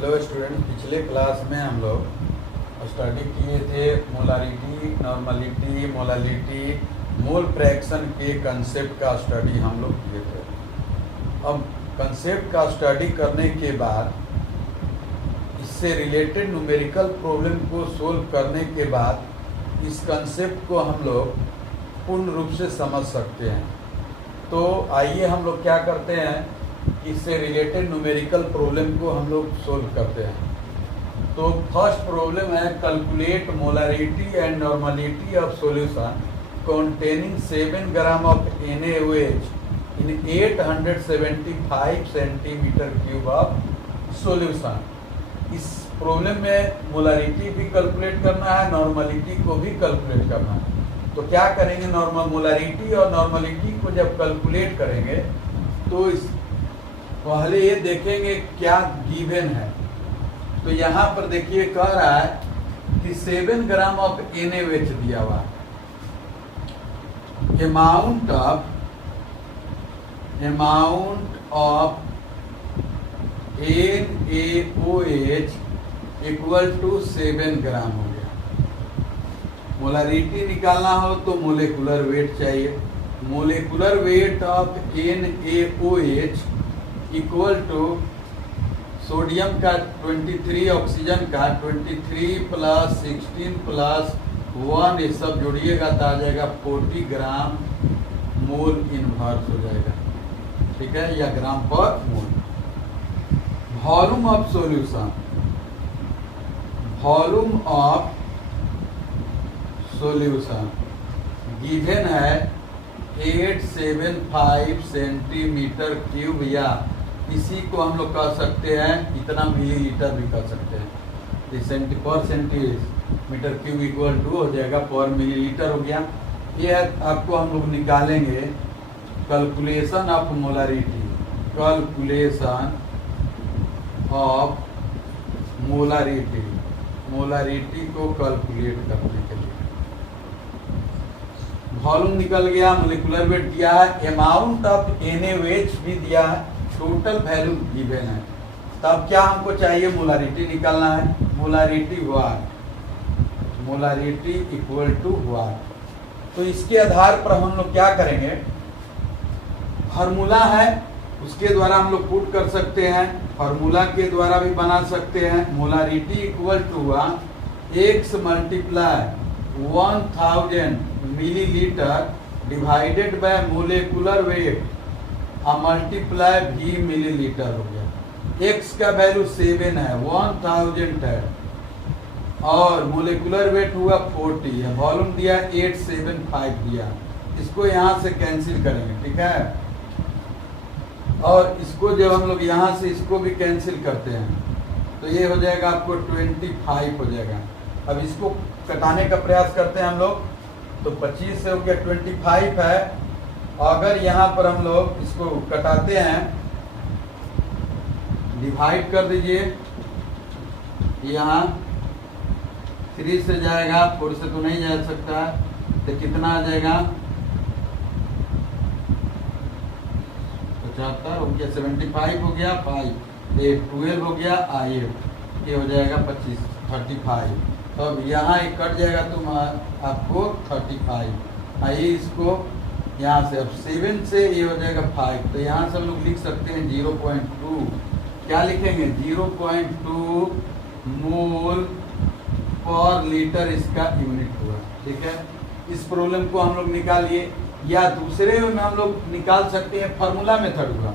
Hello student, पिछले class में हम लोग स्टडी किए थे molarity, normality, molality, mole fraction के कंसेप्ट का स्टडी हम लोग किए थे। अब कंसेप्ट का स्टडी करने के बाद इससे रिलेटेड न्यूमेरिकल प्रॉब्लम को सोल्व करने के बाद इस कंसेप्ट को हम लोग पूर्ण रूप से समझ सकते हैं। तो आइए हम लोग क्या करते हैं, इससे रिलेटेड न्यूमेरिकल प्रॉब्लम को हम लोग सोल्व करते हैं। तो फर्स्ट प्रॉब्लम है calculate molarity and normality of solution containing 7 gram of NaOH in 875 centimetre cube of solution. इस प्रॉब्लम में मोलारिटी भी कैलकुलेट करना है, नॉर्मलिटी को भी कैलकुलेट करना है। तो क्या करेंगे, नॉर्मल मोलारिटी और नॉर्मलिटी को जब कैलकुलेट करेंगे तो इस पहले ये देखेंगे क्या गिवन है। तो यहाँ पर देखिए कह रहा है कि 7 ग्राम ऑफ NaOH दिया हुआ है। Amount of NaOH equal to 7 gram हो गया। मोलारिटी निकालना हो तो मोलेकुलर वेट चाहिए। Molecular weight of NaOH equal to sodium का 23, ऑक्सीजन का 23 प्लस 16 प्लस 1, ये सब जोड़िएगा तो आ जाएगा 40 ग्राम मोल इनवर्स हो जाएगा, ठीक है, या gram per mole. Volume of solution, volume of solution given है 875 सेंटीमीटर क्यूब, या इसी को हम लोग कह सकते हैं इतना मिलीलीटर भी कह सकते हैं। पर सेंटीमीटर क्यूब इक्वल टू हो जाएगा पर मिलीलीटर हो गया। ये आपको हम लोग निकालेंगे calculation of molarity, calculation of molarity, molarity को कैलकुलेट करने के लिए। वॉल्यूम निकल गया, मोलिकुलर वेट दिया है, अमाउंट ऑफ NaOH भी दिया है, टोटल वैल्यू गिवन है। तब क्या हमको चाहिए, मोलारिटी निकालना है। Molarity what, molarity equal to what. तो इसके आधार पर हम लोग क्या करेंगे, फार्मूला है उसके द्वारा हम लोग पुट कर सकते हैं, फार्मूला के द्वारा भी बना सकते हैं। Molarity equal to X multiply 1000 millilitre divided by molecular weight multiply V millilitre हो गया। X का वैल्यू 7 है, 1000 है, और मोलेकुलर वेट हुआ 40 है, वॉल्यूम दिया 875 दिया। इसको यहाँ से कैंसिल करेंगे, ठीक है, और इसको जब हम लोग यहाँ से इसको भी कैंसिल करते हैं तो ये हो जाएगा आपको 25 हो जाएगा। अब इसको कटाने का प्रयास करते हैं हम लोग, तो 25 से हो गया 25 है। अगर यहाँ पर हम लोग इसको कटाते हैं, डिवाइड कर दीजिए, यहाँ 3 से जाएगा, 4 से तो नहीं जा सकता, तो कितना आ जाएगा, 75 हो गया, 75 हो गया, 5 ये 12 हो गया, 8 ये हो जाएगा 25, 35। तो अब यहाँ एक कट जाएगा तो आपको 35। आइए इसको यहाँ से, अब 7 से ये हो जाएगा 5, तो यहाँ से हम लोग लिख सकते हैं 0.2। क्या लिखेंगे, 0.2 मोल पर लीटर इसका यूनिट हुआ, ठीक है। इस प्रॉब्लम को हम लोग निकालिए, या दूसरे में हम लोग निकाल सकते हैं, फार्मूला मेथड हुआ।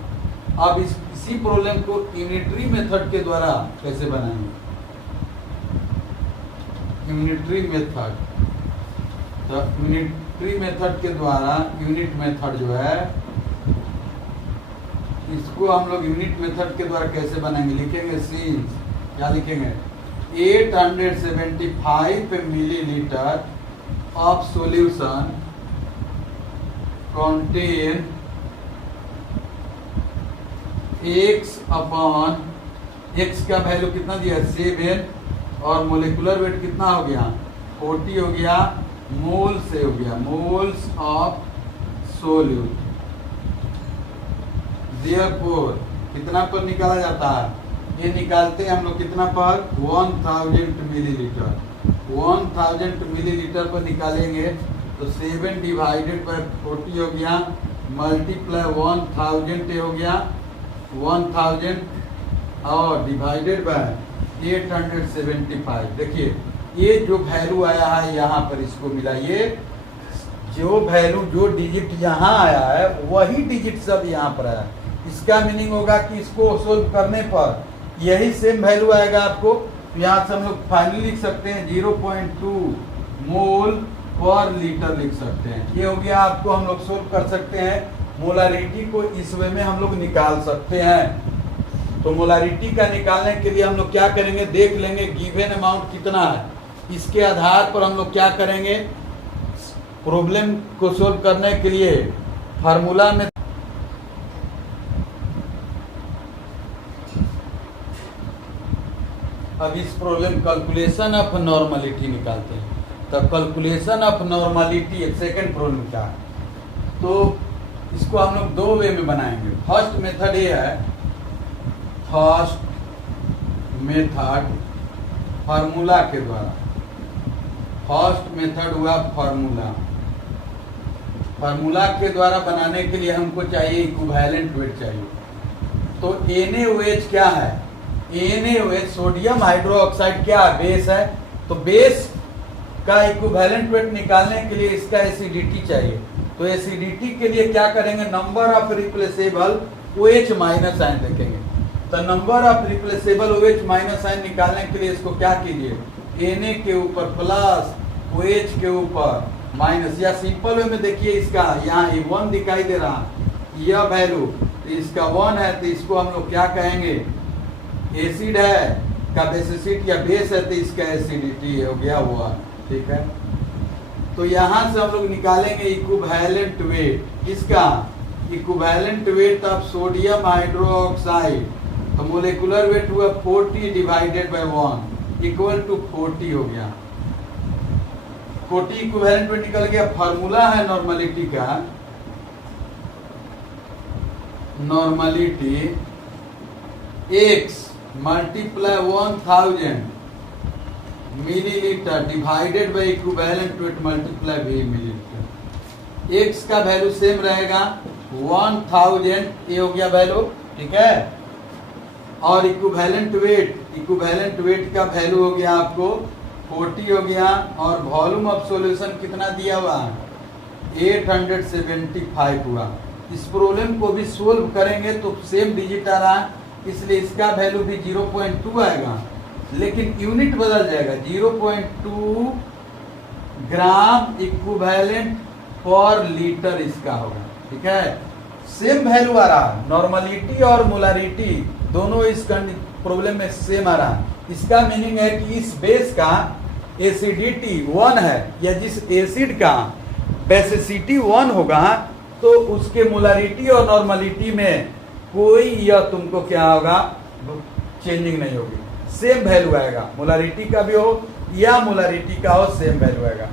अब इसी प्रॉब्लम को यूनिटरी मेथड के द्वारा कैसे बनाएंगे, यूनिटरी मेथड। तो यूनिटरी मेथड के द्वारा, यूनिट मेथड जो है इसको हम लोग यूनिट मेथड के द्वारा कैसे बनाएंगे, लिखेंगे सिंस, क्या लिखेंगे, 875 millilitre of solution contain X का वैल्यू कितना दिया, 7, और मोलिकुलर वेट कितना हो गया, 40 हो गया, मोल से हो गया, मोल्स ऑफ सोल्यूट। देयरफॉर कितना पर निकाला जाता है, ये निकालते हैं हम लोग कितना पर 1000 मिलीलीटर। 1000 मिलीलीटर पर निकालेंगे तो 7 डिवाइडेड बाय 40 हो गया, मल्टीप्लाई 1000 हो गया 1000 और डिवाइडेड बाय 875। देखिए ये जो वैल्यू आया है यहाँ पर इसको मिला, ये जो वैल्यू जो डिजिट यहाँ आया है वही डिजिट सब यहाँ पर आया। इसका मीनिंग होगा कि इसको सोल्व करने पर यही सेम वैल्यू आएगा आपको। तो यहाँ से हम लोग फाइनली लिख सकते हैं 0.2 मोल पर लीटर लिख सकते हैं। ये हो गया, आपको हम लोग सोल्व कर सकते हैं। मोलारिटी को इस वे में हम लोग निकाल सकते हैं। तो मोलारिटी का निकालने के लिए हम लोग क्या करेंगे, देख लेंगे गिवन अमाउंट कितना है, इसके आधार पर हम लोग क्या करेंगे, प्रॉब्लम को सोल्व करने के लिए फार्मूला में अब इस प्रॉब्लम कैलकुलेशन ऑफ नॉर्मलिटी निकालते हैं। तो calculation of normality second problem का, तो इसको हम लोग दो वे में बनाएंगे। फर्स्ट मेथड ये है, फर्स्ट मेथड फार्मूला के द्वारा। फर्स्ट मेथड हुआ फार्मूला। फार्मूला के द्वारा बनाने के लिए हमको चाहिए इक्विवेलेंट वेट चाहिए। तो NaOH क्या है, NaOH सोडियम हाइड्रोक्साइड क्या है, बेस है। तो बेस का इक्विवेलेंट वेट निकालने के लिए इसका एसिडिटी चाहिए। तो एसिडिटी के लिए क्या करेंगे, number of replaceable OH minus sign देखेंगे। तो number of replaceable OH minus sign निकालने के लिए इसको क्या कीजिए, Na के ऊपर प्लस OH के ऊपर माइनस, या सिंपल वे में देखिए इसका यहाँ 1 दिखाई दे रहा, यह वैल्यू तो इसका 1 है, तो इसको हम लोग क्या कहेंगे, एसिड है का बेसिसिटी या बेस है तो इसका एसिडिटी हो गया 1। ठीक है, तो यहाँ से हम लोग निकालेंगे इक्विवेलेंट वेट। इसका equivalent weight of sodium hydroxide, तो मोलेकुलर वेट हुआ 40 डिवाइडेड बाय 1 इक्वल टू 40 हो गया। 40 इक्विवेलेंट वेट निकल गया। फार्मूला है नॉर्मलिटी का, normality x multiply 1000 millilitre divided by equivalent weight multiply v millilitre. x का वैल्यू सेम रहेगा 1000, ये हो गया वैल्यू। ठीक है, और इक्विवेलेंट वेट का वैल्यू हो गया आपको 40 हो गया, और वॉल्यूम ऑफ सॉल्यूशन कितना दिया हुआ, 875 हुआ। इस प्रॉब्लम को भी सोल्व करेंगे तो सेम डिजिट आ रहा है, इसलिए इसका वैल्यू भी 0.2 आएगा, लेकिन यूनिट बदल जाएगा। 0.2 ग्राम इक्विवेलेंट पर लीटर इसका होगा। ठीक है, सेम वैल्यू आ रहा है, नॉर्मलिटी और मोलारिटी दोनों इस प्रॉब्लम में सेम आ रहा है। इसका मीनिंग है कि इस बेस का एसिडिटी 1 है, या जिस एसिड का बेसिसिटी 1 होगा तो उसके मोलारिटी और नॉर्मलिटी में कोई यह तुमको क्या होगा, चेंजिंग नहीं होगी, सेम वैल्यू आएगा। मोलारिटी का भी हो या मोलारिटी का हो, सेम वैल्यू आएगा।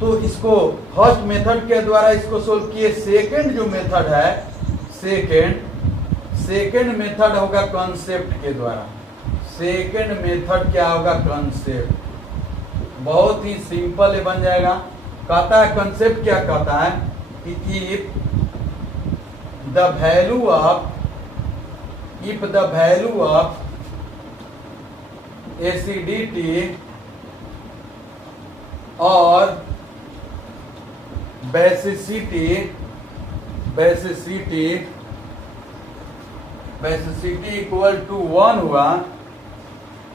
तो इसको फर्स्ट मेथड के द्वारा इसको सोल्व किए। सेकंड जो मेथड है, सेकंड मेथड होगा कॉन्सेप्ट के द्वारा। सेकंड मेथड क्या होगा, कॉन्सेप्ट। बहुत ही सिंपल बन जाएगा। कहता है कॉन्सेप्ट क्या कहता है कि if the value of acidity और बेसिसिटी इक्वल टू 1 हुआ,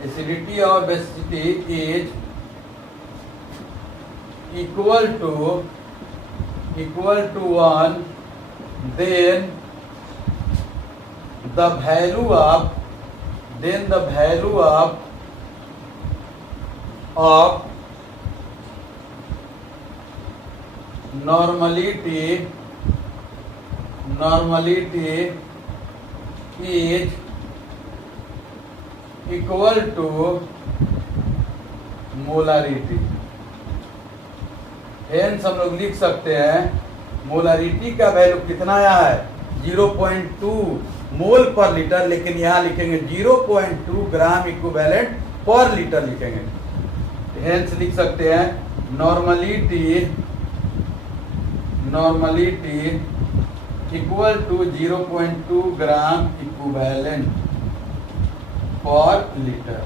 एसिडिटी और basicity is equal to 1, then the value of normality is equal to molarity। Hence हम लोग लिख सकते हैं मोलारिटी का वैल्यू कितना आया है, 0.2 मोल पर लीटर, लेकिन यहाँ लिखेंगे 0.2 ग्राम इक्विवेलेंट पर लीटर लिखेंगे। हेंस लिख सकते हैं normality equal to 0.2 gram equivalent per litre.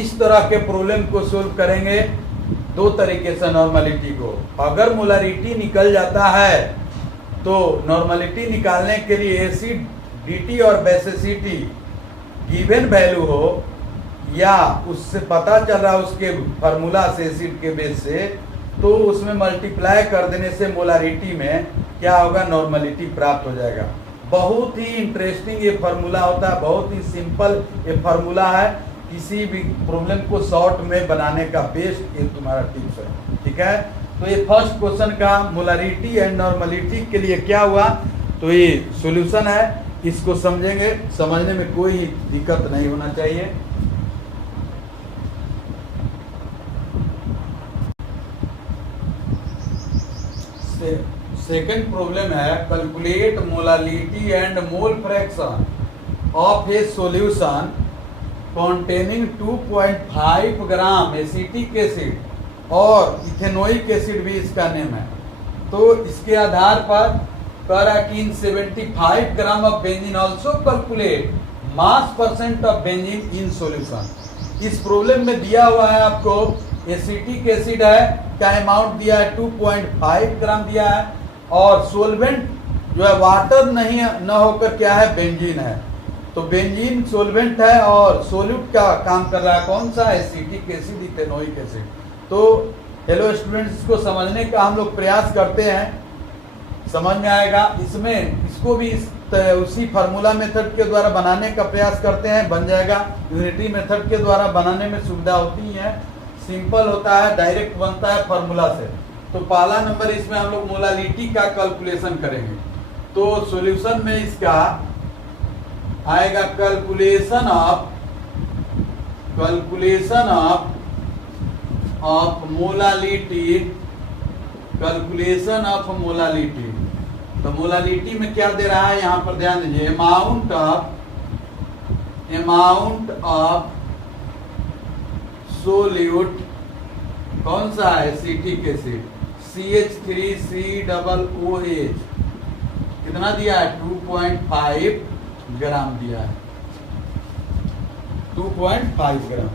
इस तरह के प्रॉब्लम को सोल्व करेंगे दो तरीके से नॉर्मलिटी को। अगर मोलारिटी निकल जाता है तो नॉर्मलिटी निकालने के लिए एसिड डीटी और बेसिसिटी गिवन वैल्यू हो, या उससे पता चल रहा है उसके फार्मूला से एसिड के बेस से, तो उसमें मल्टीप्लाई कर देने से मोलारिटी में क्या होगा, नॉर्मलिटी प्राप्त हो जाएगा। बहुत ही इंटरेस्टिंग ये फार्मूला होता है, बहुत ही सिंपल ये फार्मूला है। किसी भी प्रॉब्लम को शॉर्ट में बनाने का बेस्ट ये तुम्हारा टिप्स है, ठीक है। तो ये फर्स्ट क्वेश्चन का मोलारिटी एंड नॉर्मलिटी के लिए क्या हुआ, तो ये सॉल्यूशन है, इसको समझेंगे, समझने में कोई दिक्कत नहीं होना चाहिए। सेकंड प्रॉब्लम है calculate molality and mole fraction of A solution containing 2.5 gram acetic acid और इथेनोइक एसिड भी इसका नेम है। तो इसके आधार पर कह रहा है कि इन 75 gram of benzene also calculate mass percent of benzene in solution. इस प्रॉब्लम में दिया हुआ है आपको एसिटिक एसिड है, क्या अमाउंट दिया है 2.5 ग्राम दिया है, और सोलवेंट जो है वाटर नहीं न होकर क्या है, बेंजीन है। तो बेंजीन सोलवेंट है और सोल्यूट का काम कर रहा है कौन सा, एसिटिक एसिड इथेनोइक एसिड। तो हेलो स्टूडेंट्स, इसको समझने का हम लोग प्रयास करते हैं, समझ में आएगा। इसमें इसको भी उसी फार्मूला मेथड के द्वारा बनाने का प्रयास करते हैं, बन जाएगा। यूनिटी मेथड के द्वारा बनाने में सुविधा होती है, सिंपल होता है, डायरेक्ट बनता है फार्मूला से। तो पहला नंबर इसमें हम लोग मोलालिटी का कैलकुलेशन करेंगे। तो सॉल्यूशन में इसका आएगा calculation of molality, calculation of molality. तो मोलालिटी में क्या दे रहा है, यहां पर ध्यान दीजिए, अमाउंट ऑफ सोल्यूट कौन सा है, एसिटिक एसिड CH3COOH कितना दिया है, 2.5 ग्राम दिया है, 2.5 ग्राम।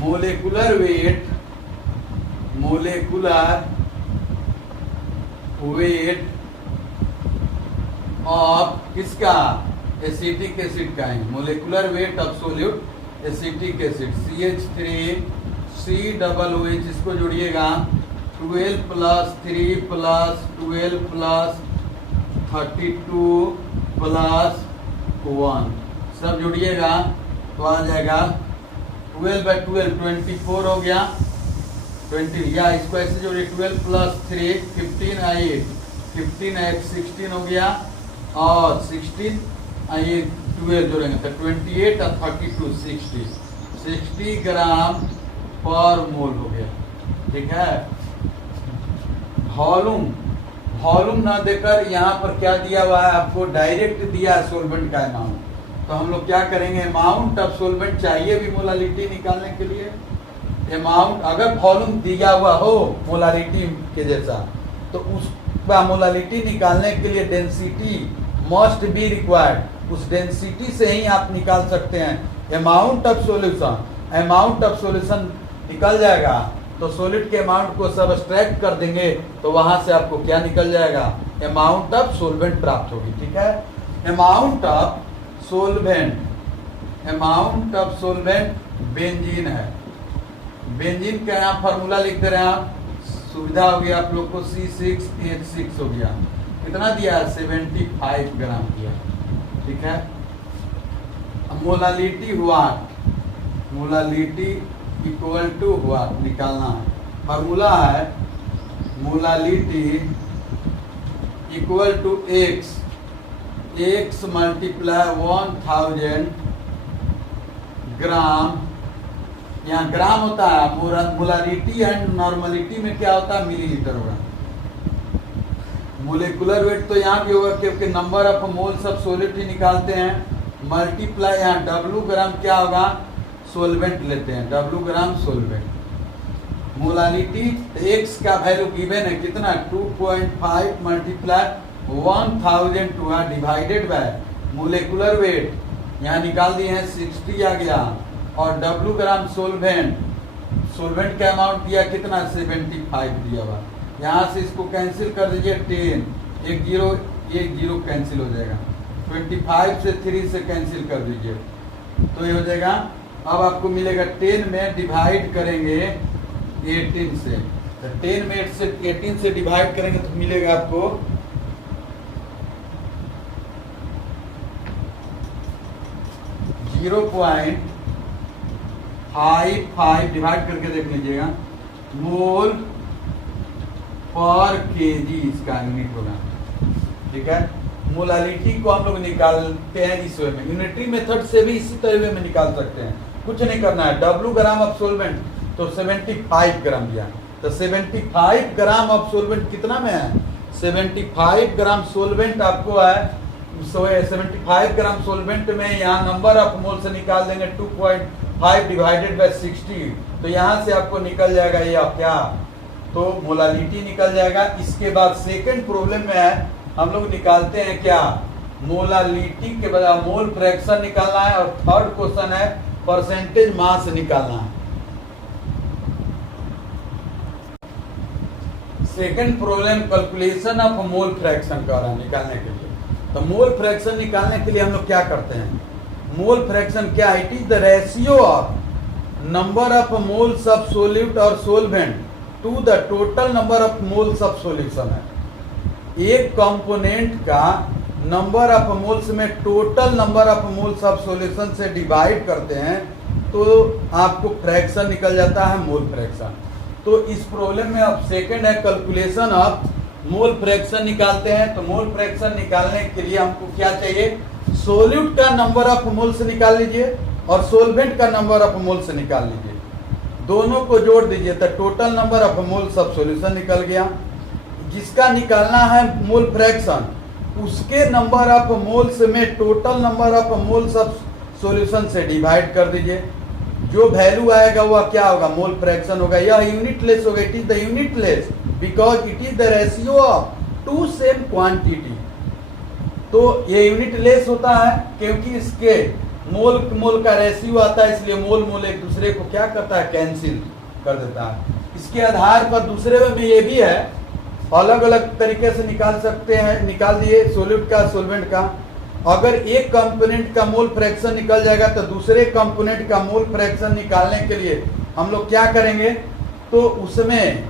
मोलेकुलर वेट ऑफ किसका, एसिटिक एसिड का है। Molecular weight of solute acetic acid CH3COOH, इसको जोड़िएगा 12 + 3 + 12 + 32 + 1 सब जोड़िएगा तो आ जाएगा 12/12 24 हो गया, 20, या इसको ऐसे जोड़िए 12 + 3 15 8 15 8 16 हो गया, और 16 8 12 जोड़ेंगे तो 28 और 32 60 ग्राम पर मोल हो गया, ठीक है। वॉल्यूम ना देकर यहाँ पर क्या दिया हुआ है आपको, डायरेक्ट दिया है सोलवेंट का अमाउंट। तो हम लोग क्या करेंगे, अमाउंट ऑफ सोलवेंट चाहिए भी मोलालिटी निकालने के लिए। अमाउंट अगर वॉल्यूम दिया हुआ हो मोलालिटी के जैसा, तो उसका मोलालिटी निकालने के लिए डेंसिटी मस्ट बी रिक्वायर्ड, उस डेंसिटी से ही आप निकाल सकते हैं अमाउंट ऑफ सॉल्यूशन निकल जाएगा। तो सॉलिड के अमाउंट को सब्सट्रैक्ट कर देंगे तो वहां से आपको क्या निकल जाएगा, अमाउंट ऑफ सोलवेंट प्राप्त होगी, ठीक है। अमाउंट ऑफ सोलवेंट बेंजीन है, बेंजीन का यहाँ फार्मूला लिख दे रहे हैं आप, सुविधा हो गया आप लोग को, C6H6 हो गया, कितना दिया, 75 ग्राम दिया, ठीक है। मोलालिटी हुआ, मोलालिटी इक्वल टू हुआ निकालना है, फार्मूला है मोलालिटी इक्वल टू x × 1000 ग्राम, यहाँ ग्राम होता है, मोलालिटी एंड नॉर्मलिटी में क्या होता है, मिलीलीटर होगा। मोलिकुलर वेट तो यहाँ भी होगा क्योंकि number of moles of solid ही निकालते हैं, मल्टीप्लाई यहाँ डब्लू ग्राम क्या होगा, सोलवेंट लेते हैं, डब्लू ग्राम सोलवेंट। मोलालिटी एक्स का वैल्यू गिवन है कितना, 2.5 मल्टीप्लाई 1000 हुआ डिवाइडेड बाय मोलिकुलर वेट यहाँ निकाल दिए हैं 60 आ गया, और डब्लू ग्राम सोलवेंट का अमाउंट दिया कितना 75 दिया हुआ। यहाँ से इसको कैंसिल कर दीजिए 10, एक जीरो कैंसिल हो जाएगा, 25 से 3 से कैंसिल कर दीजिए तो ये हो जाएगा। अब आपको मिलेगा 10 में डिवाइड करेंगे 18 से, तो 10 में 18 से डिवाइड करेंगे तो मिलेगा आपको 0.55 डिवाइड करके देख लीजिएगा, मोल पर केजी इसका यूनिट होगा। ठीक है, मोलालिटी को हम लोग निकालते हैं इस वे में, यूनिटरी मेथड से भी इसी तरह में निकाल सकते हैं, कुछ नहीं करना है। डब्लू ग्राम ऑफ सोलवेंट तो 75 ग्राम दिया, तो 75 ग्राम ऑफ सोलवेंट कितना में है, 75 ग्राम सोलवेंट आपको है, 75 ग्राम सोलवेंट में यहाँ नंबर ऑफ मोल से निकाल देंगे 2.5 डिवाइडेड बाय 60, तो यहाँ से आपको निकल जाएगा ये क्या, तो मोलालिटी निकल जाएगा। इसके बाद सेकंड प्रॉब्लम में है, हम लोग निकालते हैं क्या, मोलालिटी के बजाय मोल फ्रैक्शन निकालना है, और थर्ड क्वेश्चन है परसेंटेज मास निकालना है। Second problem calculation of mole fraction कर रहा है निकालने के लिए। तो मोल फ्रैक्शन निकालने के लिए हम लोग क्या करते हैं, मोल फ्रैक्शन क्या है, it is the ratio of number of moles of solute और solvent to the total number of moles of solution है। एक कंपोनेंट का नंबर ऑफ मोल्स में total number of moles of solution से डिवाइड करते हैं तो आपको फ्रैक्शन निकल जाता है, मोल फ्रैक्शन। तो इस प्रॉब्लम में अब सेकंड है कैलकुलेशन ऑफ मोल फ्रैक्शन निकालते हैं। तो मोल फ्रैक्शन निकालने के लिए हमको क्या चाहिए, सोल्यूट का नंबर ऑफ मोल्स निकाल लीजिए और सोलवेंट का नंबर ऑफ मोल्स निकाल लीजिए, दोनों को जोड़ दीजिए तो total number of moles of solution निकल गया। जिसका निकालना है मोल फ्रैक्शन, उसके नंबर ऑफ मोल्स में total number of moles of solution से डिवाइड कर दीजिए, जो वैल्यू आएगा वह क्या होगा, मोल फ्रैक्शन होगा। यह यूनिट लेस होगा, it is the unit less because it is the ratio of two same quantity. तो ये यूनिट लेस होता है क्योंकि इसके मोल का रेशियो आता है, इसलिए मोल एक दूसरे को क्या करता है, कैंसिल कर देता है। इसके आधार पर दूसरे में ये भी है, अलग अलग तरीके से निकाल सकते हैं, निकाल दिए सोल्यूट का सोलवेंट का। अगर एक कंपोनेंट का मोल फ्रैक्शन निकल जाएगा तो दूसरे कंपोनेंट का मोल फ्रैक्शन निकालने के लिए हम लोग क्या करेंगे, तो उसमें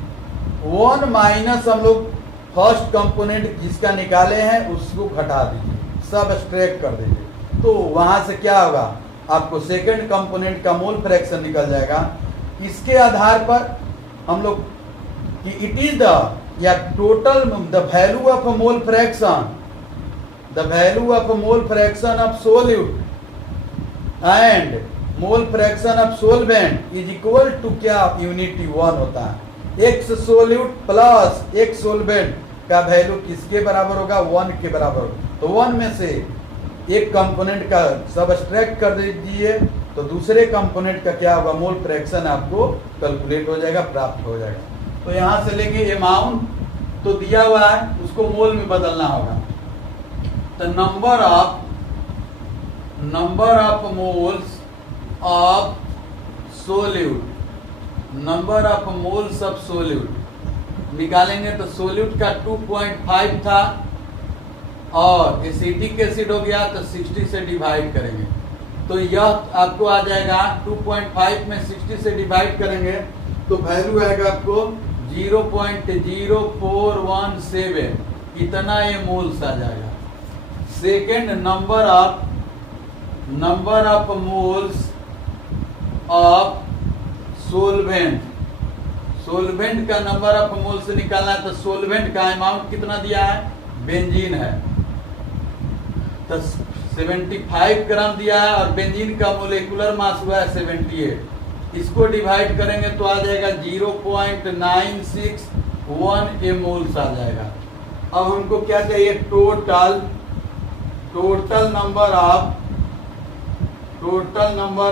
1 माइनस हम लोग फर्स्ट कंपोनेंट जिसका निकाले हैं उसको घटा दीजिए, सब स्ट्रेक कर दीजिए, तो वहां से क्या होगा, आपको सेकंड कंपोनेंट का मोल फ्रैक्शन निकल जाएगा। इसके आधार पर हम लोग कि इट इज द या total the value of mole fraction, the value of mole fraction of solute and mole fraction of solvent is equal to क्या, यूनिटी 1 होता है। X solute plus x solvent का वैल्यू किसके बराबर होगा, 1 के बराबर। तो 1 में से एक कंपोनेंट का सबट्रैक्ट कर दीजिए तो दूसरे कंपोनेंट का क्या होगा, मोल फ्रैक्शन आपको कैलकुलेट हो जाएगा, प्राप्त हो जाएगा। तो यहाँ से लेंगे अमाउंट तो दिया हुआ है, उसको मोल में बदलना होगा। तो number of moles of solute, number of moles of solute निकालेंगे तो सोल्यूट का 2.5 था और एसिटिक एसिड हो गया तो 60 से डिवाइड करेंगे तो यह आपको आ जाएगा 2.5 में 60 से डिवाइड करेंगे तो वैल्यू आएगा आपको 0.0417, इतना ये मोल्स आ जाएगा। Second number of moles of solvent, solvent का नंबर ऑफ मोल से निकालना है तो सोलवेंट का अमाउंट कितना दिया है, बेंजीन है तो 75 ग्राम दिया है और बेंजीन का मोलेकुलर मास हुआ है 78, इसको डिवाइड करेंगे तो आ जाएगा 0.961 मोल्स आ जाएगा। अब हमको क्या चाहिए, total number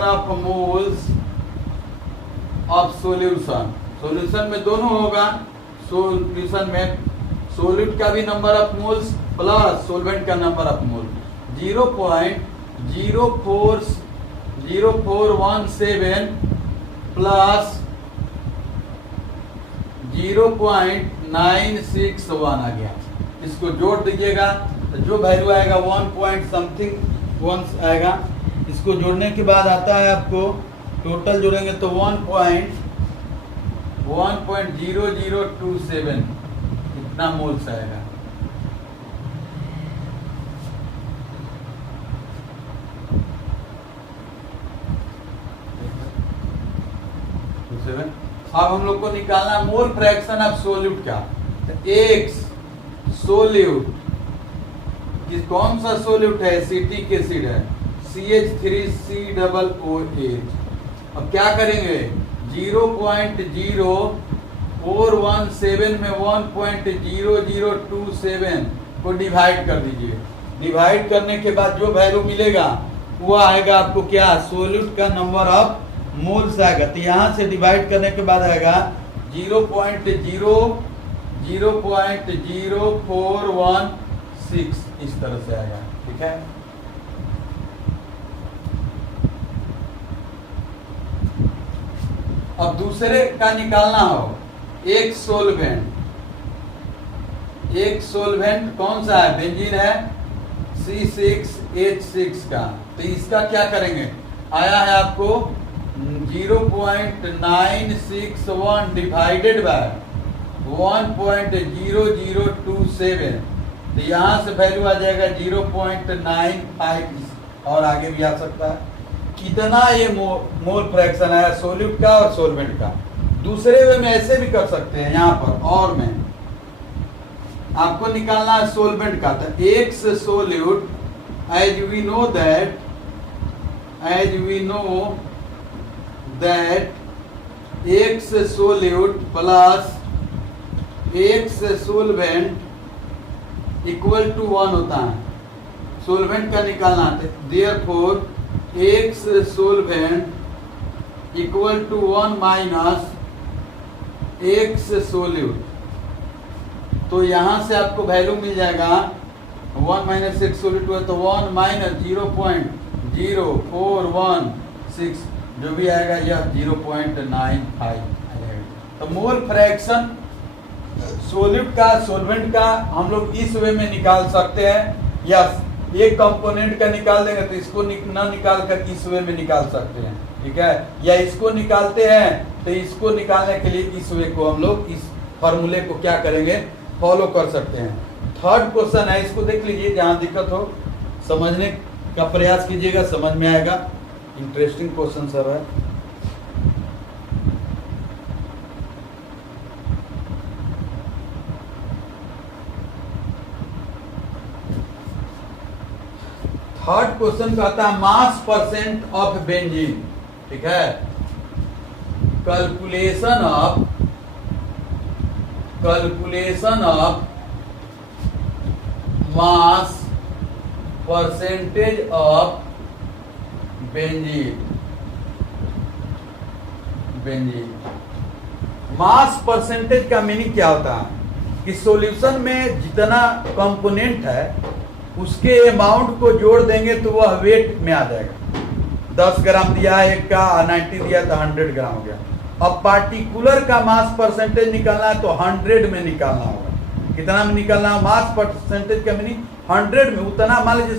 of moles of solution में दोनों होगा, सॉल्यूशन में सोल्यूट का भी number of moles plus solvent का नंबर ऑफ मोल 0.0417 प्लस 0.961 आ गया। इसको जोड़ दीजिएगा तो जो वैल्यू आएगा 1 पॉइंट समथिंग 1 आएगा। इसको जोड़ने के बाद आता है आपको टोटल जोड़ेंगे तो 1.0027 इतना मोल्स आएगा। अब हम लोग को निकालना मोल फ्रैक्शन ऑफ सोल्यूट का। एक्स सोल्यूट कौन सा सोल्यूट है, एसिटिक एसिड है, CH3COOH। अब क्या करेंगे 0.0417 में 1.0027 को डिवाइड कर दीजिए। डिवाइड करने के बाद जो वैल्यू मिलेगा वो आएगा आपको क्या, सोल्यूट का नंबर ऑफ मोल्स आएगा। तो यहाँ से डिवाइड करने के बाद आएगा 0.0416 इस तरह से आएगा। ठीक है, अब दूसरे का निकालना हो, एक सोल्वेंट कौन सा है, बेंजीन है C6H6 का। तो इसका क्या करेंगे, आया है आपको 0.961 डिवाइडेड बाय 1.0027। तो यहाँ से वैल्यू आ जाएगा 0.95 और आगे भी आ सकता है। कितना ये मोल फ्रैक्शन है सोल्यूट का और सोलवेंट का। दूसरे वे में ऐसे भी कर सकते हैं, यहाँ पर और में आपको निकालना है सोलवेंट का। तो x solute as we know that x solute plus x solvent equal to 1 होता है। सोलवेंट का निकालना है, therefore x solvent equal to 1 minus x solute. तो यहाँ से आपको वैल्यू मिल जाएगा 1 माइनस एक्स सोल्यूट हुआ तो 1 माइनस 0.0416 जो भी आएगा यह 0.95 आएगा। तो मोल फ्रैक्शन सोल्यूट का सोलवेंट का हम लोग इस वे में निकाल सकते हैं, या एक कंपोनेंट का निकाल देंगे तो इसको न निकाल कर इस वे में निकाल सकते हैं। ठीक है, या इसको निकालते हैं तो इसको निकालने के लिए इस वे को हम लोग इस फॉर्मूले को क्या करेंगे, फॉलो कर सकते हैं। थर्ड क्वेश्चन है, इसको देख लीजिए, जहाँ दिक्कत हो समझने का प्रयास कीजिएगा, समझ में आएगा। इंटरेस्टिंग क्वेश्चन सब है। थर्ड क्वेश्चन कहता है मास परसेंट ऑफ बेंजीन। ठीक है, calculation of mass percentage of benzene. Mass percentage का मीनिंग क्या होता है कि सॉल्यूशन में जितना कंपोनेंट है उसके अमाउंट को जोड़ देंगे तो वह वेट में आ जाएगा। 10 ग्राम दिया है एक का, 90 दिया तो 100 ग्राम हो गया। अब पार्टिकुलर का मास परसेंटेज निकालना है तो 100 में निकालना होगा। कितना में निकालना है मास परसेंटेज का मीनिंग 100 में। उतना मान लीजिए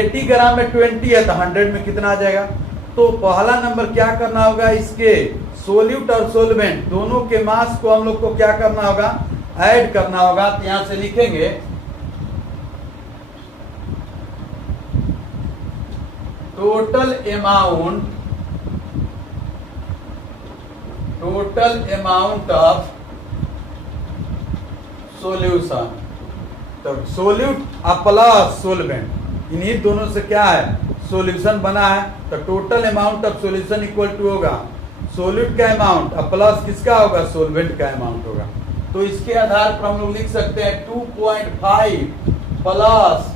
80 ग्राम में 20 है तो 100 में कितना आ जाएगा। तो पहला नंबर क्या करना होगा, इसके सोल्यूट और सोलवेंट दोनों के मास को हम लोग को क्या करना होगा, ऐड करना होगा। तो यहां से लिखेंगे टोटल अमाउंट ऑफ सॉल्यूशन। तो सोल्यूट प्लस सोलवेंट, इन्हीं दोनों से क्या है सॉल्यूशन बना है। तो total amount of solution equal to होगा सोल्यूट का अमाउंट प्लस किसका होगा, सोलवेंट का अमाउंट होगा। तो तो इसके आधार पर हम लोग लिख सकते हैं 2.5 प्लस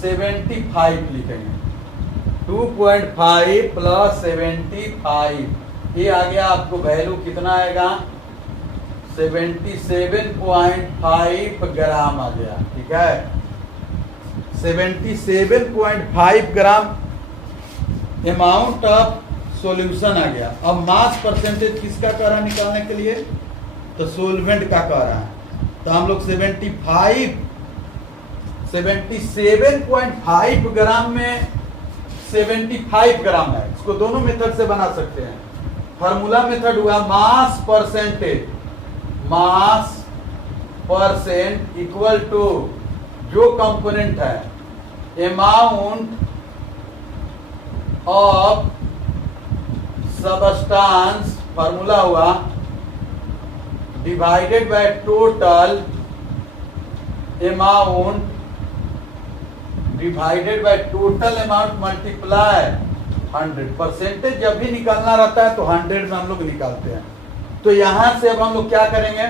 75 लिखेंगे। 2.5 प्लस 75, ये आ गया आपको वैल्यू कितना आएगा 77.5 ग्राम आ गया। ठीक है, 77.5 ग्राम अमाउंट ऑफ सॉल्यूशन आ गया। अब मास परसेंटेज किसका कह रहा है निकालने के लिए, तो सोलवेंट का कह रहा है। तो हम लोग 77.5 ग्राम में 75 ग्राम है, इसको दोनों मेथड से बना सकते हैं। फार्मूला मेथड हुआ मास परसेंट इक्वल टू जो कंपोनेंट है अमाउंट ऑफ सबस्टांस, फार्मूला हुआ divided by total amount divided by total amount multiply 100। Percentage जब भी निकालना रहता है तो 100 में हम लोग निकालते हैं। तो यहां से अब हम लोग क्या करेंगे,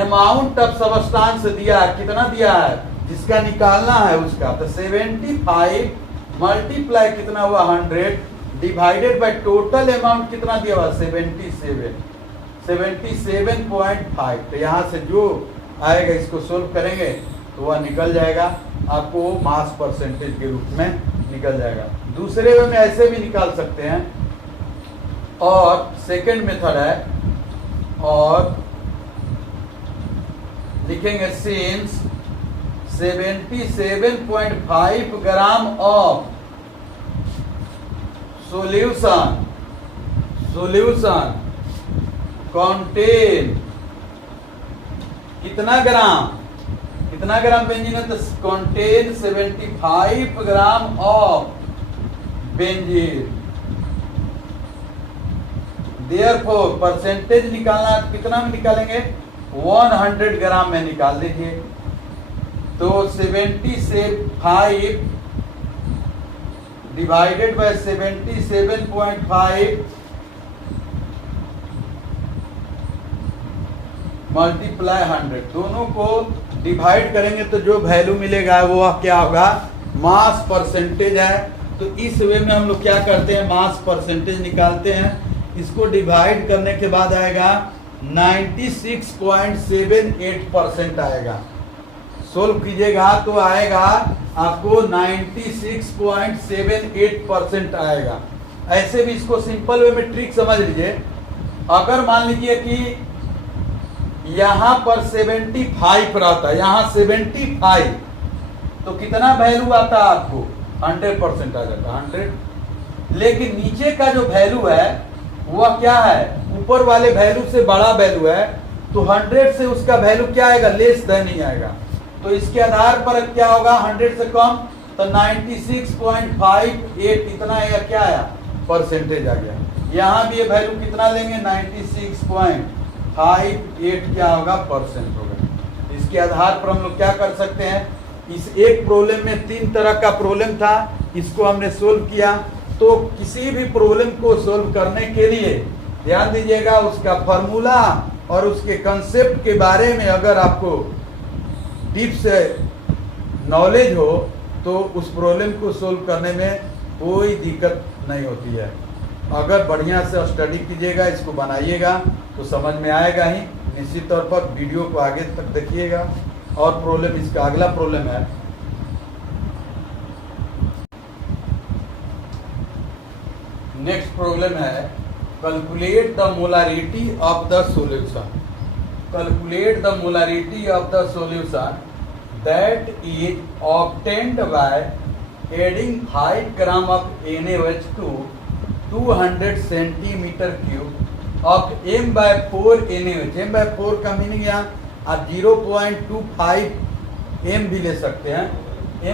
अमाउंट ऑफ सबस्टांस दिया है, कितना दिया है जिसका निकालना है उसका, तो 75 मल्टीप्लाई कितना हुआ 100 डिवाइडेड बाय टोटल अमाउंट कितना दिया हुआ 77.5। तो यहां से जो आएगा इसको सोल्व करेंगे तो वह निकल जाएगा, आपको मास परसेंटेज के रूप में निकल जाएगा। दूसरे वे में ऐसे भी निकाल सकते हैं, और सेकंड मेथड है, और लिखेंगे since 77.5 gram of solution contain कितना ग्राम बेंजीन है, तो contain 75 gram of benzene. Therefore percentage निकालना कितना में निकालेंगे 100 ग्राम में निकाल दीजिए। तो 75 डिवाइडेड बाय 77.5 मल्टीप्लाई 100, दोनों को डिवाइड करेंगे तो जो वैल्यू मिलेगा वो क्या होगा मास परसेंटेज है। तो इस वे में हम लोग क्या करते हैं, मास परसेंटेज निकालते हैं। इसको डिवाइड करने के बाद आएगा 96.78% आएगा। सोल्व कीजिएगा तो आएगा आपको 96.78% आएगा। ऐसे भी इसको सिंपल वे में ट्रिक समझ लीजिए। अगर मान लीजिए कि यहां पर 75 रहता है, यहां 75, तो कितना वैल्यू आता है आपको 100% आ जाता है 100। लेकिन नीचे का जो वैल्यू है वह क्या है, ऊपर वाले वैल्यू से बड़ा वैल्यू है, तो 100 से उसका वैल्यू क्या आएगा, लेस देन ही आएगा। तो इसके आधार पर क्या होगा 100 से कम, तो 96.58 इतना आएगा, क्या आया परसेंटेज आ गया। यहाँ भी ये वैल्यू कितना लेंगे 96.58 क्या होगा परसेंट होगा। इसके आधार पर हम लोग क्या कर सकते हैं, इस एक प्रॉब्लम में 3 तरह का प्रॉब्लम था, इसको हमने सोल्व किया। तो किसी भी प्रॉब्लम को सोल्व करने के लिए ध्यान दीजिएगा, उसका फॉर्मूला और उसके कंसेप्ट के बारे में अगर आपको डीप से नॉलेज हो तो उस प्रॉब्लम को सोल्व करने में कोई दिक्कत नहीं होती है। अगर बढ़िया से स्टडी कीजिएगा, इसको बनाइएगा तो समझ में आएगा ही। निश्चित तौर पर वीडियो को आगे तक देखिएगा। और प्रॉब्लम, इसका अगला प्रॉब्लम है, नेक्स्ट प्रॉब्लम है calculate the molarity of the solution. Calculate the molarity of the solution that is obtained by adding 5 gram of NaOH to 200 centimetre cube of M/4 NaOH। M/4 का meaning यहाँ आप 0.25 M भी ले सकते हैं।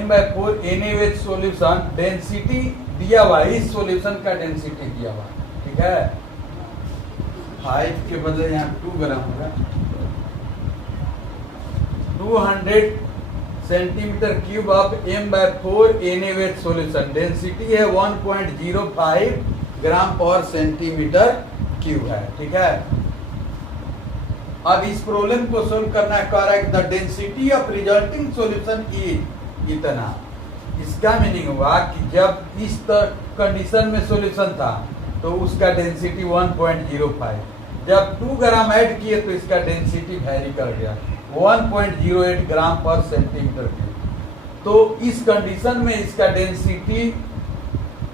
M/4 NaOH solution density दिया हुआ, इस सॉल्यूशन का डेंसिटी दिया हुआ, ठीक है। 5 के बदले यहाँ 2 ग्राम होगा। 200 centimetre cube of M/4 NaOH solution, density है 1.05 ग्राम पर सेंटीमीटर क्यूब है, ठीक है। अब इस प्रॉब्लम को सोल्व करना है, कह रहा है the density of resulting solution is इतना। इसका मीनिंग हुआ कि जब इस कंडीशन में सॉल्यूशन था तो उसका डेंसिटी 1.05, जब 2 ग्राम ऐड किए तो इसका डेंसिटी वैरी कर गया 1.08 ग्राम पर सेंटीमीटर क्यूब। तो इस कंडीशन में इसका डेंसिटी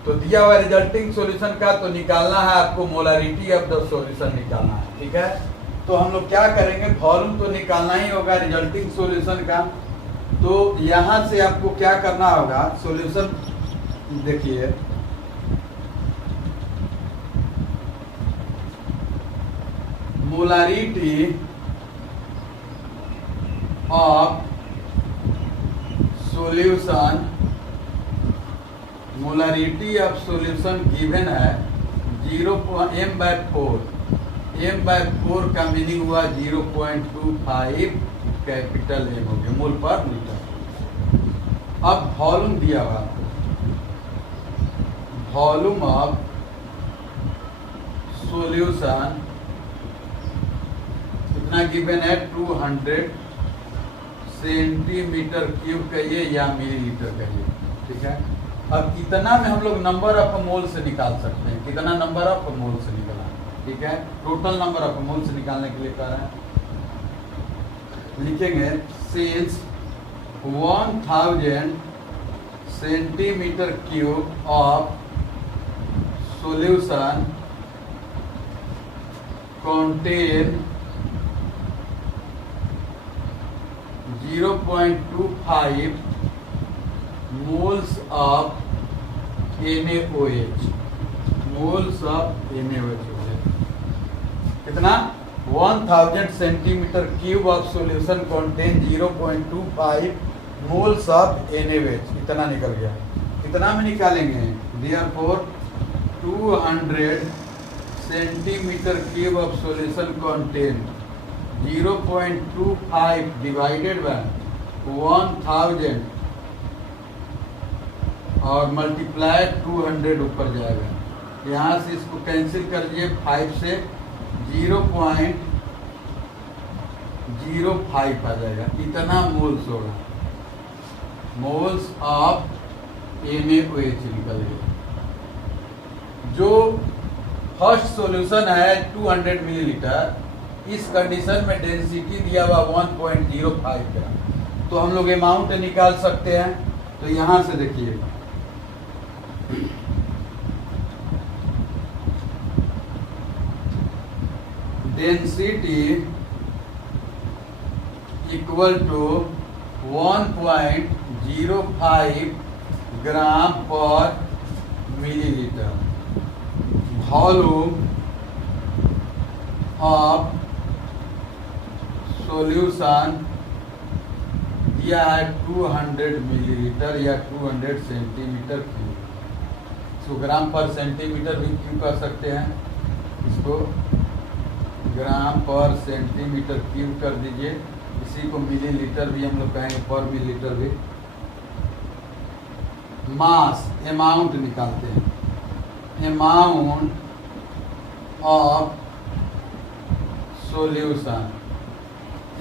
तो दिया हुआ रिजल्टिंग सॉल्यूशन का, तो निकालना है आपको मोलारिटी ऑफ द सॉल्यूशन निकालना है, ठीक है। तो हम लोग क्या करेंगे, वॉल्यूम तो निकालना ही होगा रिजल्टिंग सॉल्यूशन का। तो यहां से आपको क्या करना होगा, सॉल्यूशन देखिए molarity of solution, molarity of solution given है 0.m/4, m/4 का मीनिंग हुआ 0.25 कैपिटल एम हो गया मोल पर लीटर। अब वॉल्यूम दिया हुआ, वॉल्यूम ऑफ सॉल्यूशन कितना गिवन है 200 सेंटीमीटर क्यूब कहिए या मिलीलीटर कहिए, ठीक है। अब इतना में हम लोग नंबर ऑफ मोल से निकाल सकते हैं, कितना नंबर ऑफ मोल से निकाला, ठीक है। टोटल नंबर ऑफ मोल से निकालने के लिए कह रहे हैं, लिखेंगे since 1000 centimetre cube of solution contain 0.25 moles of NaOH, moles of NaOH हो गया कितना 1000 centimetre cube of solution contain 0.25 moles of NaOH, इतना निकल गया। कितना में निकालेंगे, therefore 200 centimetre cube of solution contain 0.25 divided by 1000 और मल्टीप्लाई 200 ऊपर जाएगा। यहाँ से इसको कैंसिल कर दिए 5 से 0.05 आ जाएगा, इतना मोल्स होगा, मोल्स ऑफ NaOH निकल गया। जो फर्स्ट सॉल्यूशन है 200 मिलीलीटर, इस कंडीशन में डेंसिटी दिया हुआ 1.05 ग्राम, तो हम लोग अमाउंट निकाल सकते हैं। तो यहां से देखिए डेंसिटी इक्वल टू 1.05 ग्राम पर मिलीलीटर, वॉल्यूम ऑफ सॉल्यूशन दिया है 200 मिलीलीटर या 200 सेंटीमीटर क्यूब, इसको ग्राम पर सेंटीमीटर भी क्यूब कर सकते हैं, इसको ग्राम पर सेंटीमीटर क्यूब कर दीजिए, इसी को मिलीलीटर भी हम लोग कहेंगे, पर मिलीलीटर भी। मास अमाउंट निकालते हैं, amount of solution,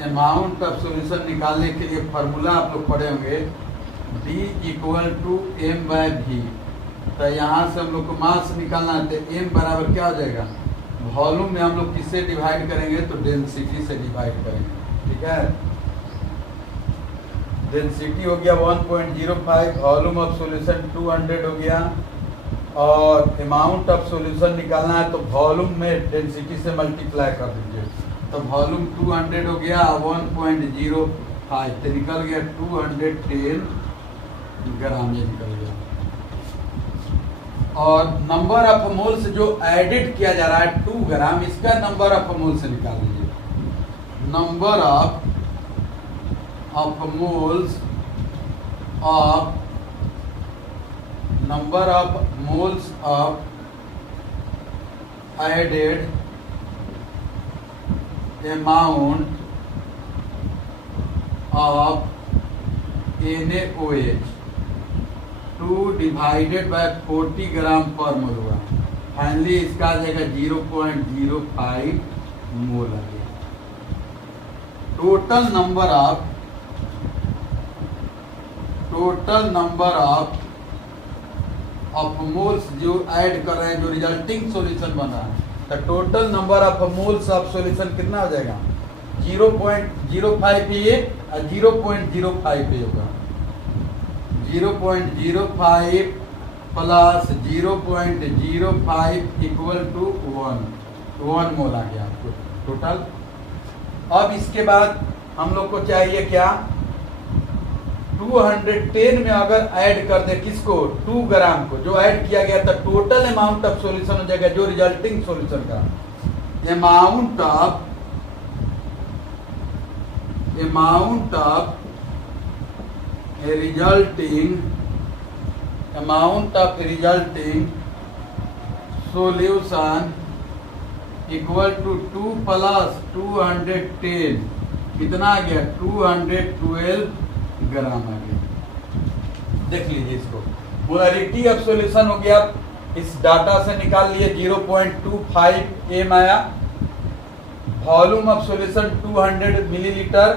amount of solution निकालने के लिए फार्मूला आप लोग पढ़े होंगे D इक्वल टू m/v। तो यहाँ से हम लोग को मास निकालना है, तो m बराबर क्या हो जाएगा, वॉल्यूम में हम लोग किससे डिवाइड करेंगे, तो डेंसिटी से डिवाइड करेंगे, ठीक है। डेंसिटी हो गया 1.05, वॉल्यूम ऑफ सॉल्यूशन 200 हो गया, और अमाउंट ऑफ सॉल्यूशन निकालना है तो वॉल्यूम में डेंसिटी से मल्टीप्लाई कर दीजिए, तो वॉल्यूम 200 हो गया 1.05, तो निकल गया 210 ग्राम, ये निकल गया। और नंबर ऑफ मोल्स जो एडेड किया जा रहा है 2 ग्राम, इसका नंबर ऑफ मोल से निकाल लीजिए, number of moles of number of moles of added amount of NaOH 2 divided by 40 gram per मोल हुआ, फाइनली इसका आ जाएगा 0.05 मोल आ गया। टोटल नंबर ऑफ मोल्स जो ऐड कर रहे हैं, जो रिजल्टिंग सॉल्यूशन बन रहा है, तो total number of moles of solution कितना हो जाएगा? 0.05 ये और 0.05 ये होगा। 0.05 प्लस 0.05 इक्वल टू 1 मोल आ गया आपको टोटल। अब इसके बाद हम लोग को चाहिए क्या? 210 में अगर ऐड कर दे किसको? 2 ग्राम को, जो ऐड किया गया था, टोटल अमाउंट ऑफ सॉल्यूशन हो जाएगा, जो रिजल्टिंग सॉल्यूशन का amount of resulting solution equal to 2 plus 210 कितना आ गया? 212 ग्राम आ गया। देख लीजिए इसको, मोलरिटी ऑफ सॉल्यूशन हो गया, इस डाटा से निकाल लिए 0.25 एम आया। वॉल्यूम ऑफ सॉल्यूशन 200 मिलीलीटर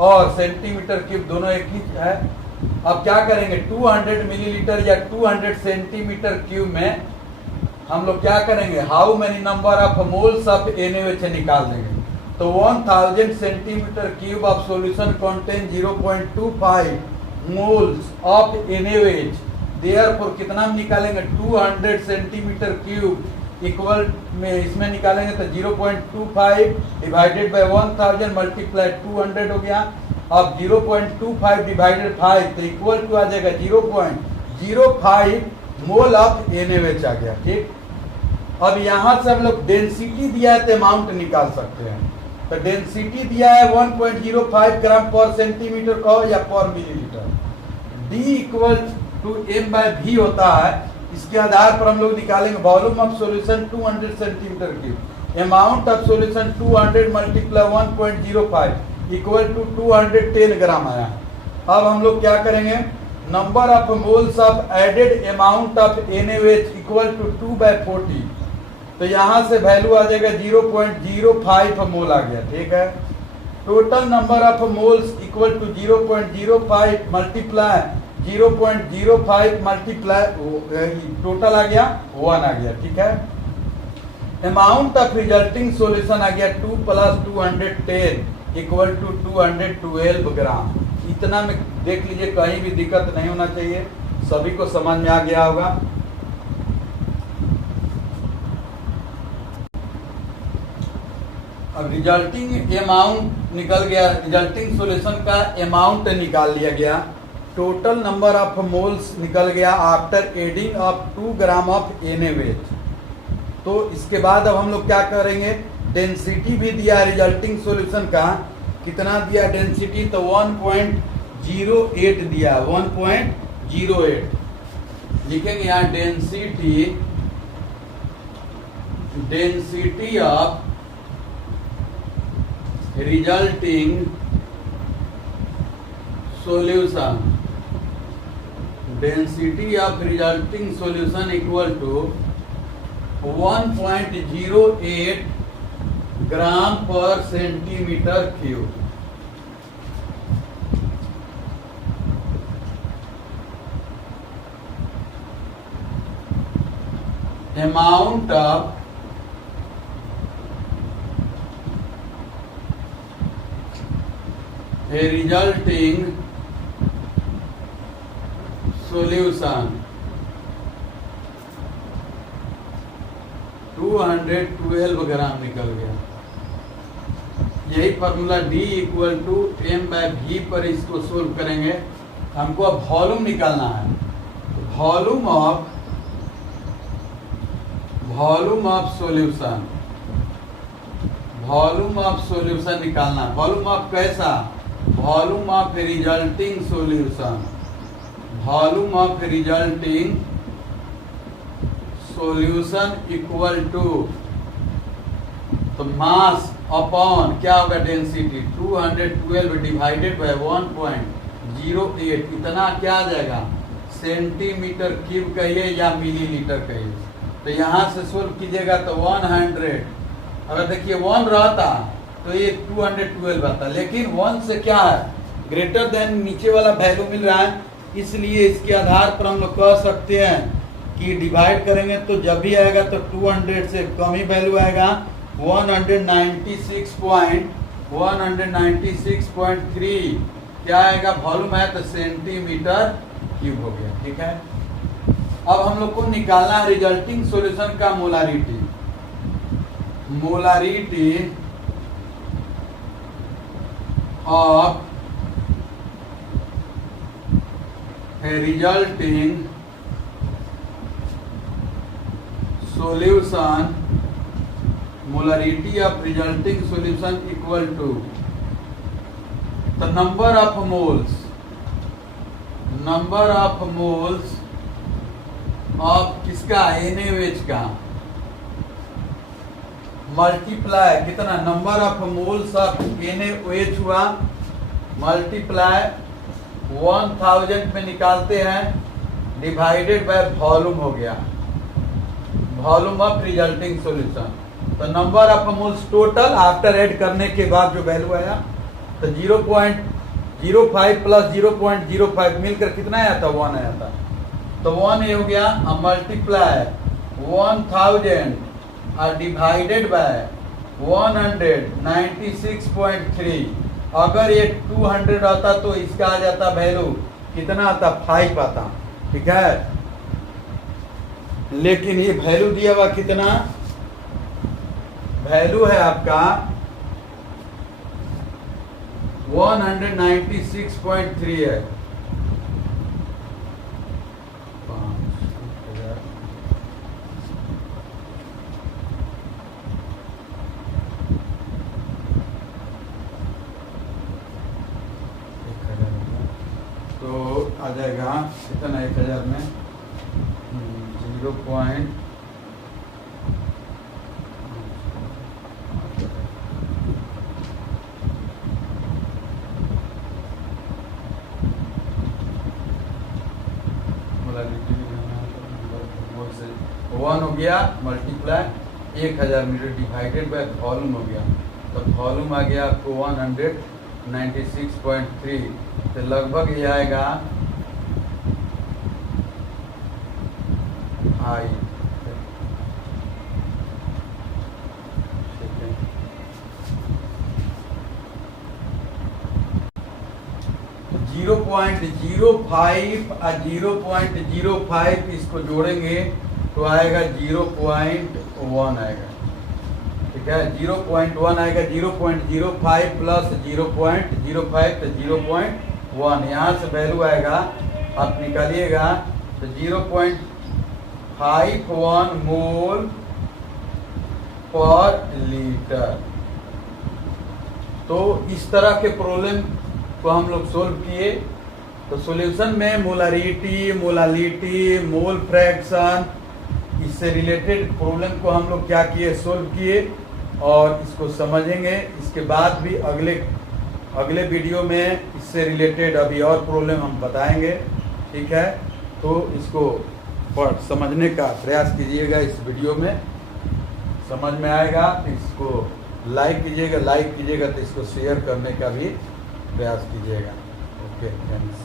और सेंटीमीटर क्यूब दोनों एक ही है। अब क्या करेंगे? 200 मिलीलीटर या 200 सेंटीमीटर क्यूब में हम लोग क्या करेंगे? How many number of moles of NaOH निकाल देंगे। तो 1000 centimetre cube of solution contain 0.25 moles of NaOH। Therefore कितना में निकालेंगे? 200 सेंटीमीटर क्यूब इक्वल में इसमें निकालेंगे तो 0.25 डिवाइडेड बाय 1000 मल्टीप्लाई 200 हो गया। अब 0.25 डिवाइडेड 5 तो इक्वल टू आ जाएगा 0.05 मोल ऑफ NaOH आ गया। ठीक, अब यहां से हम लोग डेंसिटी दिया है तो अमाउंट निकाल सकते हैं। तो डेंसिटी दिया है 1.05 ग्राम पर सेंटीमीटर का या पर millilitre. D equal to M by V होता है। इसके आधार पर हम लोग निकालेंगे volume of solution 200 centimetre cube, amount of solution 200 multiply 1.05 equal to 210 gram आया। अब हम लोग क्या करेंगे? Number of moles of added amount of NaOH equal to 2/40। तो यहां से वैल्यू आ जाएगा 0.05 मोल आ गया। ठीक है, total number of moles equal to 0.05 multiply 0.05 multiply total आ गया 1 आ गया। ठीक है, अमाउंट ऑफ रिजल्टिंग सॉल्यूशन आ गया 2 प्लस 210 इक्वल टू 212 ग्राम। इतना में देख लीजिए, कहीं भी दिक्कत नहीं होना चाहिए, सभी को समझ में आ गया होगा। अब रिजल्टिंग अमाउंट निकल गया, रिजल्टिंग सॉल्यूशन का अमाउंट निकाल लिया गया, टोटल नंबर ऑफ मोल्स निकल गया after adding of 2 gram of NaOH। तो इसके बाद अब हम लोग क्या करेंगे? डेंसिटी भी दिया है रिजल्टिंग सॉल्यूशन का, कितना दिया डेंसिटी? तो 1.08 दिया, 1.08 लिखेंगे यहाँ। Density of resulting solution, density of resulting solution equal to 1.08 gram per centimetre cube. Amount of a resulting solution 212 gram निकल गया। यही formula D equal to M by V पर इसको सोल्व करेंगे। हमको अब वॉल्यूम निकालना है। वॉल्यूम ऑफ सॉल्यूशन निकालना। वॉल्यूम ऑफ कैसा? Volume of resulting solution, volume of resulting solution equal to, तो मास अपॉन क्या होगा? डेंसिटी 212 डिवाइडेड बाय 1.08, इतना क्या आ जाएगा? सेंटीमीटर क्यूब कहिए या मिलीलीटर कहिए। तो यहाँ से सोल्व कीजिएगा तो 100, अगर देखिए 1 रहता तो ये 212 आता, लेकिन 1 से क्या है, ग्रेटर देन नीचे वाला वैल्यू मिल रहा है, इसलिए इसके आधार पर हम लोग कह सकते हैं कि डिवाइड करेंगे तो जब भी आएगा तो 200 से कम ही वैल्यू आएगा। 196.3 क्या आएगा, वॉल्यूम है तो सेंटीमीटर क्यूब हो गया। ठीक है, अब हम लोग को निकालना है रिजल्टिंग सॉल्यूशन का molarity. Molarity of resulting solution, molarity of resulting solution equal to the number of moles of किसका, NaOH का, मल्टीप्लाई कितना, number of moles of NaOH हुआ, मल्टीप्लाई 1000 में निकालते हैं, डिवाइडेड बाय वॉल्यूम हो गया, वॉल्यूम ऑफ रिजल्टिंग सॉल्यूशन। तो number of moles total after add करने के बाद जो वैल्यू आया तो 0.05 प्लस 0.05 मिलकर कितना आया था, 1 आया था। तो 1 ये हो गया, मल्टीप्लाई 1000 और डिवाइडेड बाय 196.3। अगर ये 200 आता तो इसका आ जाता वैल्यू कितना आता, 5 आता। ठीक है, लेकिन ये वैल्यू दिया हुआ कितना, वैल्यू है आपका 196.3 है। तो आ जाएगा कितना, 1000 में 0. वन हो गया, multiply 1000 metre divided by volume हो गया, तो वॉल्यूम आ गया आपको 196.3। तो लगभग ये आएगा आई 0.05 और 0.05 इसको जोड़ेंगे तो आएगा 0.1 आएगा। ठीक है, 0.1 आएगा, 0.05 प्लस 0.05 तो 0.1, यहाँ से वैल्यू आएगा आप निकालिएगा तो 0.51 मोल पर लीटर। तो इस तरह के प्रॉब्लम को हम लोग सोल्व किए। तो सॉल्यूशन में मोलारिटी, मोलालिटी, मोल फ्रैक्शन, इससे रिलेटेड प्रॉब्लम को हम लोग क्या किए, सोल्व किए और इसको समझेंगे। इसके बाद भी अगले वीडियो में इससे रिलेटेड अभी और प्रॉब्लम हम बताएंगे। ठीक है, तो इसको समझने का प्रयास कीजिएगा। इस वीडियो में समझ में आएगा तो इसको लाइक कीजिएगा तो इसको शेयर करने का भी प्रयास कीजिएगा। Okay, thanks.